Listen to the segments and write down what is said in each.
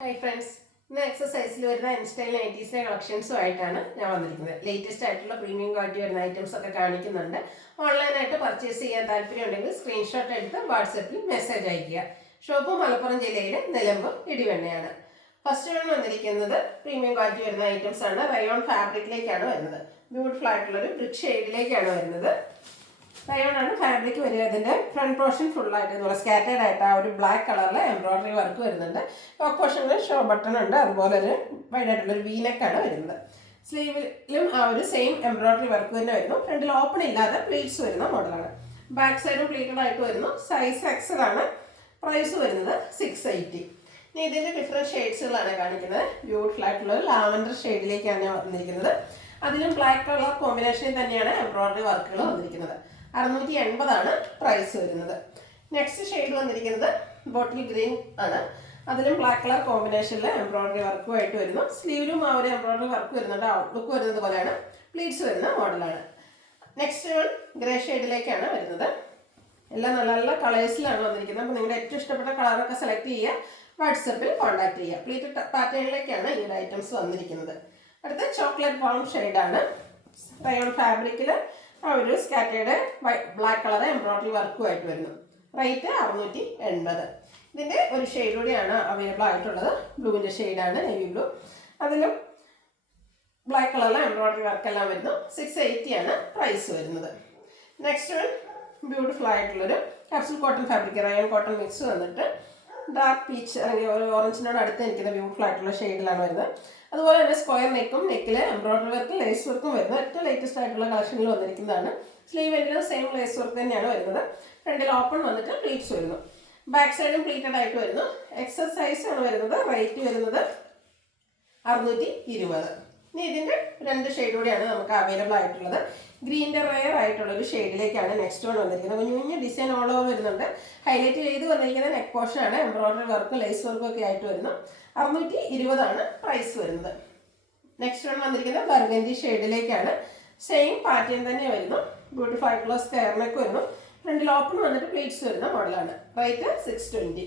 Hi friends, ഇന്ന് എക്സസൈസിൽ വരുന്ന InStyle നൈറ്റീസിൻ്റെ കളക്ഷൻസുമായിട്ടാണ് ഞാൻ വന്നിരിക്കുന്നത്. ലേറ്റസ്റ്റ് ആയിട്ടുള്ള പ്രീമിയം ക്വാളിറ്റി വരുന്ന ഐറ്റംസ് ഒക്കെ കാണിക്കുന്നുണ്ട്. ഓൺലൈനായിട്ട് പർച്ചേസ് ചെയ്യാൻ താല്പര്യം ഉണ്ടെങ്കിൽ സ്ക്രീൻഷോട്ട് എടുത്ത് വാട്സപ്പിൽ മെസ്സേജ് അയയ്ക്കുക. ഷോപ്പ് മലപ്പുറം ജില്ലയിലെ നിലമ്പൂർ ഇടിവണ്ണയാണ്. ഫസ്റ്റ് വൺ വന്നിരിക്കുന്നത് പ്രീമിയം ക്വാളിറ്റി വരുന്ന ഐറ്റംസ് ആണ്. റയോൺ ഫാബ്രിക്കിലേക്കാണ് വരുന്നത്. ബ്യൂട്ടിഫുൾ ആയിട്ടുള്ളൊരു ബ്രിക്ക് ഷെയ്ഡിലേക്കാണ് വരുന്നത്. റയോൺ ആണ് ഫാബ്രിക് വരിക. അതിൻ്റെ ഫ്രണ്ട് പോർഷൻ ഫുള്ളായിട്ട് സ്കാറ്റേഡ് ആയിട്ട് ആ ഒരു ബ്ലാക്ക് കളറിൽ എംബ്രോയിഡറി വർക്ക് വരുന്നുണ്ട്. ടോപ്പ് പോർഷനിൽ ഷോ ബട്ടൺ ഉണ്ട്. അതുപോലെ ഒരു വൈഡായിട്ടുള്ളൊരു വീനെക്കാണ് വരുന്നത്. സ്ലീവിലും ആ ഒരു സെയിം എംബ്രോയിഡറി വർക്ക് തന്നെ വരുന്നു. ഫ്രണ്ടിൽ ഓപ്പൺ ഇല്ലാതെ പ്ലീറ്റ്സ് വരുന്ന മോഡലാണ്. ബാക്ക് സൈഡും പ്ലീറ്റഡ് ആയിട്ട് വരുന്നു. സൈസ് എക്സൽ ആണ്. പ്രൈസ് വരുന്നത് 680. ഇനി ഇതിൻ്റെ ഡിഫറെൻറ്റ് ഷെയ്ഡ്സുകളാണ് കാണിക്കുന്നത്. ബ്യൂട്ടിഫുൾ ആയിട്ടുള്ള ലാവൻഡർ ഷെയ്ഡിലേക്കാണ് വന്നിരിക്കുന്നത്. അതിലും ബ്ലാക്ക് കളർ കോമ്പിനേഷനിൽ തന്നെയാണ് എംബ്രോയിഡറി വർക്കുകൾ വന്നിരിക്കുന്നത്. 680 പ്രൈസ് വരുന്നത്. നെക്സ്റ്റ് ഷെയ്ഡ് വന്നിരിക്കുന്നത് ബോട്ടിൽ ഗ്രീൻ ആണ്. അതിലും ബ്ലാക്ക് കളർ കോമ്പിനേഷനിൽ എംബ്രോയിഡറി വർക്കുമായിട്ട് വരുന്നു. സ്ലീവിലും ആ ഒരു എംബ്രോയിഡറി വർക്ക് വരുന്നുണ്ട്. ഔട്ട്ലുക്ക് വരുന്നത് പോലെയാണ്. പ്ലീറ്റ്സ് വരുന്ന മോഡലാണ്. നെക്സ്റ്റ് വൺ ഗ്രേ ഷെയ്ഡിലേക്കാണ് വരുന്നത്. എല്ലാം നല്ല നല്ല കളേഴ്സിലാണ് വന്നിരിക്കുന്നത്. അപ്പോൾ നിങ്ങളുടെ ഏറ്റവും ഇഷ്ടപ്പെട്ട കളറൊക്കെ സെലക്ട് ചെയ്യുക. വാട്സപ്പിൽ കോൺടാക്ട് ചെയ്യുക. പ്ലീറ്റഡ് പാറ്റേണിലേക്കാണ് ഈ ഒരു ഐറ്റംസ് വന്നിരിക്കുന്നത്. അടുത്ത ചോക്ലേറ്റ് ബ്രൗൺ ഷെയ്ഡാണ്. റയോൺ ഫാബ്രിക്കിൽ ആ ഒരു സ്കാറ്റേഡ് ബ്ലാക്ക് കളർ എംബ്രോയിഡറി വർക്കുമായിട്ട് വരുന്നു. റേറ്റ് 680. ഇതിൻ്റെ ഒരു ഷെയ്ഡ് കൂടിയാണ് അവൈലബിൾ ആയിട്ടുള്ളത്. ബ്ലൂവിൻ്റെ ഷെയ്ഡാണ്, നേവി ബ്ലൂ. അതിലും ബ്ലാക്ക് കളറിലെ എംബ്രോയിഡറി വർക്കെല്ലാം വരുന്നു. 680 പ്രൈസ് വരുന്നത്. നെക്സ്റ്റ് വൺ ബ്യൂട്ടിഫുൾ ആയിട്ടുള്ളൊരു capsule cotton fabric, rayon cotton mix വന്നിട്ട് ഡാർക്ക് പീച്ച് അല്ലെങ്കിൽ ഒരു ഓറഞ്ചിനോട് അടുത്ത് നിൽക്കുന്ന ബ്യൂട്ടിഫുൾ ആയിട്ടുള്ള ഷെയ്ഡിലാണ് വരുന്നത്. അതുപോലെ തന്നെ സ്ക്വയർ നെക്കും നെക്കിൽ എംബ്രോയിഡറി വർക്കും ലേസ് വർക്കും വരുന്നത് ഏറ്റവും ലേറ്റസ്റ്റ് ആയിട്ടുള്ള കളക്ഷനിൽ വന്നിരിക്കുന്നതാണ്. സ്ലീവ് എൻഡിലും സെയിം ലേസ് വർക്ക് തന്നെയാണ് വരുന്നത്. ഫ്രണ്ടിൽ ഓപ്പൺ വന്നിട്ട് പ്ലീറ്റ്സ് വരുന്നു. ബാക്ക് സൈഡും പ്ലീറ്റഡ് ആയിട്ട് വരുന്നു. എക്സൽ സൈസ് ആണ് വരുന്നത്. റേറ്റ് വരുന്നത് 620. ഇനി ഇതിൻ്റെ രണ്ട് ഷെയ്ഡ് കൂടിയാണ് നമുക്ക് അവൈലബിൾ ആയിട്ടുള്ളത്. ഗ്രീൻ്റെ റെയർ ആയിട്ടുള്ളൊരു ഷെയ്ഡിലേക്കാണ് നെക്സ്റ്റ് വൺ വന്നിരിക്കുന്നത്. കുഞ്ഞു കുഞ്ഞു ഡിസൈൻ ഓൾ ഓവർ വരുന്നുണ്ട്. ഹൈലൈറ്റ് ചെയ്ത് വന്നിരിക്കുന്ന നെക്ക് പോർഷനാണ്. എംബ്രോയിഡറി വർക്കും ലേസ് വർക്കും ഒക്കെ ആയിട്ട് വരുന്നു. 620 പ്രൈസ് വരുന്നത്. നെക്സ്റ്റ് വൺ വന്നിരിക്കുന്നത് ബർഗൻഡി ഷെയ്ഡിലേക്കാണ്. സെയിം പാറ്റേൺ തന്നെ വരുന്നു. ബ്യൂട്ടിഫുൾ ആയിട്ടുള്ള സ്ക്വയർ നെക്ക് വരുന്നു. ഫ്രണ്ടിൽ ഓപ്പൺ വന്നിട്ട് പ്ലീറ്റ്സ് വരുന്ന മോഡലാണ്. റേറ്റ് 620.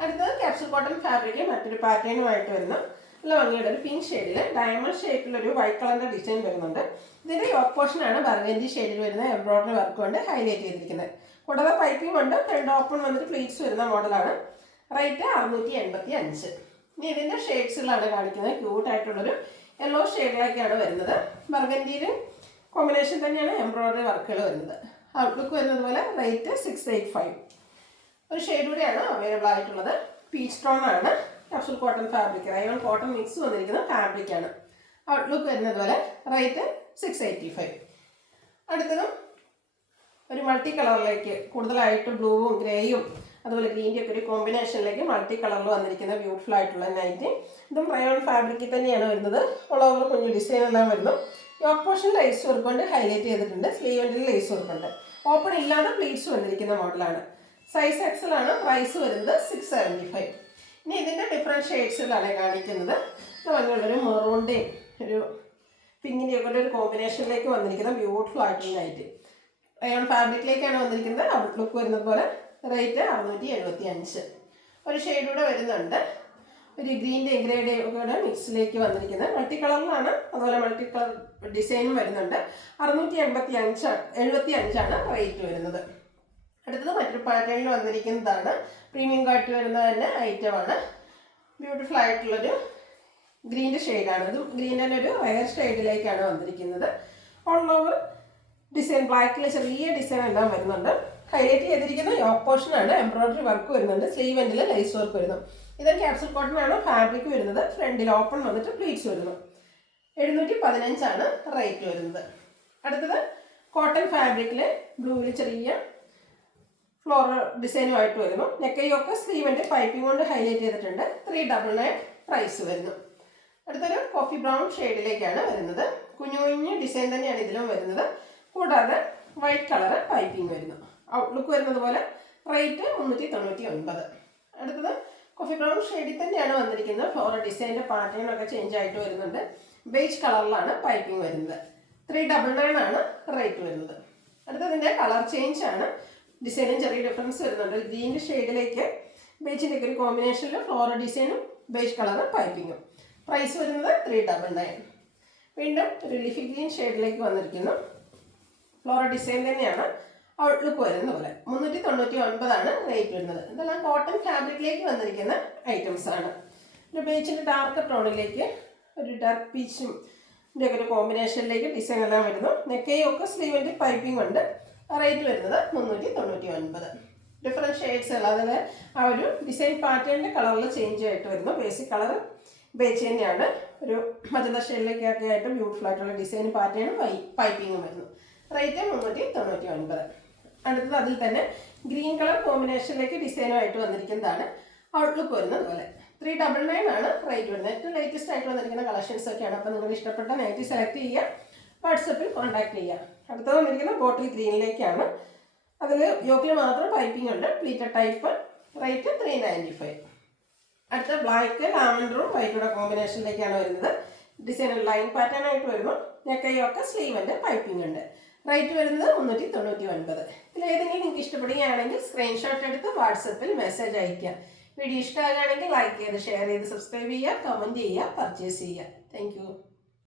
അടുത്തത് കാപ്സൂൾ കോട്ടൺ ഫാബ്രിക് മറ്റൊരു പാറ്റേണുമായിട്ട് വരുന്നു. നല്ല ഭംഗിയുടെ ഒരു പിങ്ക് ഷെയ്ഡിൽ ഡയമണ്ട് ഷേപ്പിലൊരു വൈറ്റ് കളറിൻ്റെ ഡിസൈൻ വരുന്നുണ്ട്. ഇതിൻ്റെ യോക്ക് പോർഷനാണ് ബർഗൻഡി ഷെയ്ഡിൽ വരുന്ന എംബ്രോയിഡറി വർക്ക് കൊണ്ട് ഹൈലൈറ്റ് ചെയ്തിരിക്കുന്നത്. കൂടാതെ പൈപ്പിംഗ് കൊണ്ട് ഫ്രണ്ട് ഓപ്പൺ വന്നിട്ട് പ്ലീറ്റ്സ് വരുന്ന മോഡലാണ്. റേറ്റ് 685. ഇനി ഇതിൻ്റെ ഷെയ്ഡ്സുകളാണ് കാണിക്കുന്നത്. ക്യൂട്ടായിട്ടുള്ളൊരു യെല്ലോ ഷെയ്ഡിലേക്കാണ് വരുന്നത്. ബർഗൻഡിയിൽ കോമ്പിനേഷൻ തന്നെയാണ് എംബ്രോയിഡറി വർക്കുകൾ വരുന്നത്. ഔട്ട്ലുക്ക് വരുന്നത് പോലെ. റേറ്റ് 685. ഒരു ഷെയ്ഡ് കൂടെയാണ് അവൈലബിൾ ആയിട്ടുള്ളത്. പീച്ച് ടോൺ ആണ്. Capsule cotton fabric, rayon cotton mix വന്നിരിക്കുന്ന ഫാബ്രിക്കാണ്. ഔട്ട്ലുക്ക് വരുന്നത് പോലെ. റേറ്റ് 685. അടുത്തതും ഒരു മൾട്ടി കളറിലേക്ക് കൂടുതലായിട്ട് ബ്ലൂവും ഗ്രേയും അതുപോലെ ഗ്രീൻ്റെ ഒക്കെ ഒരു കോമ്പിനേഷനിലേക്ക് മൾട്ടി കളറിൽ വന്നിരിക്കുന്ന ബ്യൂട്ടിഫുൾ ആയിട്ടുള്ള നൈറ്റി. ഇതും റയോൺ ഫാബ്രിക്കിൽ തന്നെയാണ് വരുന്നത്. ഓൾ ഓവർ കുഞ്ഞു ഡിസൈൻ എല്ലാം വരുന്നു. യോക്ക് പോർഷൻ ലേസ് വർക്ക് കൊണ്ട് ഹൈലൈറ്റ് ചെയ്തിട്ടുണ്ട്. സ്ലീവെൻഡിൽ ലേസ് വർക്ക് ഉണ്ട്. ഓപ്പൺ ഇല്ലാതെ പ്ലീറ്റ്സ് വന്നിരിക്കുന്ന മോഡലാണ്. സൈസ് എക്സൽ ആണ്. പ്രൈസ് വരുന്നത് 675. ഇനി ഇതിൻ്റെ ഡിഫറെൻറ്റ് ഷെയ്ഡ്സുകളാണ് കാണിക്കുന്നത്. ഭംഗിയുള്ളൊരു മെറൂണിൻ്റെയും ഒരു പിങ്കിൻ്റെയും ഒക്കെ ഒരു കോമ്പിനേഷനിലേക്ക് വന്നിരിക്കുന്ന ബ്യൂട്ടിഫുൾ ആയിട്ടുള്ള നൈറ്റ്. റയോൺ ഫാബ്രിക്കിലേക്കാണ് വന്നിരിക്കുന്നത്. ഔട്ട്ലുക്ക് വരുന്നത് പോലെ. റേറ്റ് 675. ഒരു ഷെയ്ഡ് കൂടെ വരുന്നുണ്ട്. ഒരു ഗ്രീൻ്റെയും ഗ്രേയുടെയും ഒക്കെ മിക്സിലേക്ക് വന്നിരിക്കുന്നത്. മൾട്ടി കളറിലാണ്. അതുപോലെ മൾട്ടി കളർ ഡിസൈനും വരുന്നുണ്ട്. 675 റേറ്റ് വരുന്നത്. അടുത്തത് മറ്റൊരു പാറ്റേണിൽ വന്നിരിക്കുന്നതാണ്. പ്രീമിയം ക്വാളിറ്റി വരുന്നത് തന്നെ ഐറ്റമാണ്. ബ്യൂട്ടിഫുൾ ആയിട്ടുള്ളൊരു ഗ്രീൻ്റെ ഷെയ്ഡാണ്. ഇതും ഗ്രീൻ തന്നെ ഒരു റയർ ഷെയ്ഡിലേക്കാണ് വന്നിരിക്കുന്നത്. ഓൾ ഓവർ ഡിസൈൻ ബ്ലാക്കിൽ ചെറിയ ഡിസൈൻ എല്ലാം വരുന്നുണ്ട്. ഹൈലൈറ്റ് ചെയ്തിരിക്കുന്ന യോക്ക് പോർഷനാണ്. എംബ്രോയിഡറി വർക്ക് വരുന്നുണ്ട്. സ്ലീവ് എൻഡിൽ ലേസ് വർക്ക് വരുന്നു. ഇതൊരു ക്യാപ്സൂൾ കോട്ടൺ ആണ് ഫാബ്രിക് വരുന്നത്. ഫ്രണ്ടിൽ ഓപ്പൺ വന്നിട്ട് പ്ലീറ്റ്സ് വരുന്നു. 715 റേറ്റ് വരുന്നത്. അടുത്തത് കോട്ടൺ ഫാബ്രിക്കിൽ ബ്ലൂവിൽ ചെറിയ ഫ്ലോറൽ ഡിസൈനുമായിട്ട് വരുന്നു. നെക്കൈയൊക്കെ സ്ലീവിൻ്റെ പൈപ്പിംഗ് കൊണ്ട് ഹൈലൈറ്റ് ചെയ്തിട്ടുണ്ട്. 399 പ്രൈസ് വരുന്നു. അടുത്തൊരു കോഫി ബ്രൗൺ ഷെയ്ഡിലേക്കാണ് വരുന്നത്. കുഞ്ഞു കുഞ്ഞു ഡിസൈൻ തന്നെയാണ് ഇതിലും വരുന്നത്. കൂടാതെ വൈറ്റ് കളർ പൈപ്പിംഗ് വരുന്നു. ഔട്ട്ലുക്ക് വരുന്നത് പോലെ. റേറ്റ് 399. അടുത്തത് കോഫി ബ്രൗൺ ഷെയ്ഡിൽ തന്നെയാണ് വന്നിരിക്കുന്നത്. ഫ്ലോറൽ ഡിസൈൻ്റെ പാറ്റേണൊക്കെ ചേഞ്ച് ആയിട്ട് വരുന്നുണ്ട്. ബേജ് കളറിലാണ് പൈപ്പിംഗ് വരുന്നത്. 399 റേറ്റ് വരുന്നത്. അടുത്തതിൻ്റെ കളർ ചേഞ്ച് ആണ്. ഡിസൈനും ചെറിയ ഡിഫറൻസ് വരുന്നുണ്ട്. ഗ്രീൻ്റെ ഷെയ്ഡിലേക്ക് ബേജിൻ്റെ ഒക്കെ ഒരു കോമ്പിനേഷനിൽ ഫ്ലോറൽ ഡിസൈനും ബേജ് കളർ പൈപ്പിങ്ങും. പ്രൈസ് വരുന്നത് 399. വീണ്ടും ഒരു ലിഫി ഗ്രീൻ ഷെയ്ഡിലേക്ക് വന്നിരിക്കുന്നു. ഫ്ലോറൽ ഡിസൈൻ തന്നെയാണ് ഔട്ട്ലുക്ക് വരുന്ന പോലെ. 399 റേറ്റ് വരുന്നത്. ഇതെല്ലാം കോട്ടൺ ഫാബ്രിക്കിലേക്ക് വന്നിരിക്കുന്ന ഐറ്റംസ് ആണ്. ഒരു ബേജിൻ്റെ ഡാർക്ക് ടോണിലേക്ക് ഒരു ഡാർക്ക് പീച്ചും ഇതിൻ്റെ ഒരു കോമ്പിനേഷനിലേക്ക് ഡിസൈൻ എല്ലാം വരുന്നു. നെക്കയും സ്ലീവിൻ്റെ പൈപ്പിംഗ് ഉണ്ട്. റേറ്റ് വരുന്നത് 399. ഡിഫറെൻറ്റ് ഷെയ്ഡ്സ് ഉള്ള അതിൽ ആ ഒരു ഡിസൈൻ പാറ്റേണിൻ്റെ കളറിൽ ചേഞ്ച് ആയിട്ട് വരുന്നു. ബേസിക് കളർ ബേജ് തന്നെയാണ്. ഒരു മജന്ത ഷെയ്ഡിലേക്കൊക്കെ ആയിട്ട് ബ്യൂട്ടിഫുൾ ആയിട്ടുള്ള ഡിസൈൻ പാറ്റേണും പൈപ്പിങ്ങും വരുന്നു. റേറ്റ് 399. അടുത്തത് അതിൽ തന്നെ ഗ്രീൻ കളർ കോമ്പിനേഷനിലേക്ക് ഡിസൈനുമായിട്ട് വന്നിരിക്കുന്നതാണ്. ഔട്ട്ലുക്ക് വരുന്നത് പോലെ. 399 റേറ്റ് വരുന്നത്. ഏറ്റവും ലേറ്റസ്റ്റ് ആയിട്ട് വന്നിരിക്കുന്ന കളക്ഷൻസ് ഒക്കെയാണ്. അപ്പോൾ നിങ്ങൾക്ക് ഇഷ്ടപ്പെട്ട നൈറ്റി സെലക്ട് ചെയ്യുക, വാട്സപ്പിൽ കോൺടാക്ട് ചെയ്യുക. അടുത്തത് വന്നിരിക്കുന്ന ബോട്ടിൽ ഗ്രീനിലേക്കാണ്. അതിൽ യോക്കിൽ മാത്രം പൈപ്പിംഗ് ഉണ്ട്. Pleated type. റേറ്റ് 395. അടുത്ത ബ്ലാക്ക് ലാവൻഡറും വൈറ്റുടെ കോമ്പിനേഷനിലേക്കാണ് വരുന്നത്. ഡിസൈൻ ലൈൻ പാറ്റേൺ ആയിട്ട് വരുന്നു. നെക്കയൊക്കെ സ്ലീവിൻ്റെ പൈപ്പിംഗ് ഉണ്ട്. റേറ്റ് വരുന്നത് 399. ഇതിലേതെങ്കിലും നിങ്ങൾക്ക് ഇഷ്ടപ്പെടുകയാണെങ്കിൽ സ്ക്രീൻഷോട്ട് എടുത്ത് വാട്സപ്പിൽ മെസ്സേജ് അയയ്ക്കുക. വീഡിയോ ഇഷ്ടമാകുകയാണെങ്കിൽ ലൈക്ക് ചെയ്ത് ഷെയർ ചെയ്ത് സബ്സ്ക്രൈബ് ചെയ്യുക, കമൻറ്റ് ചെയ്യുക, പർച്ചേസ് ചെയ്യുക. താങ്ക്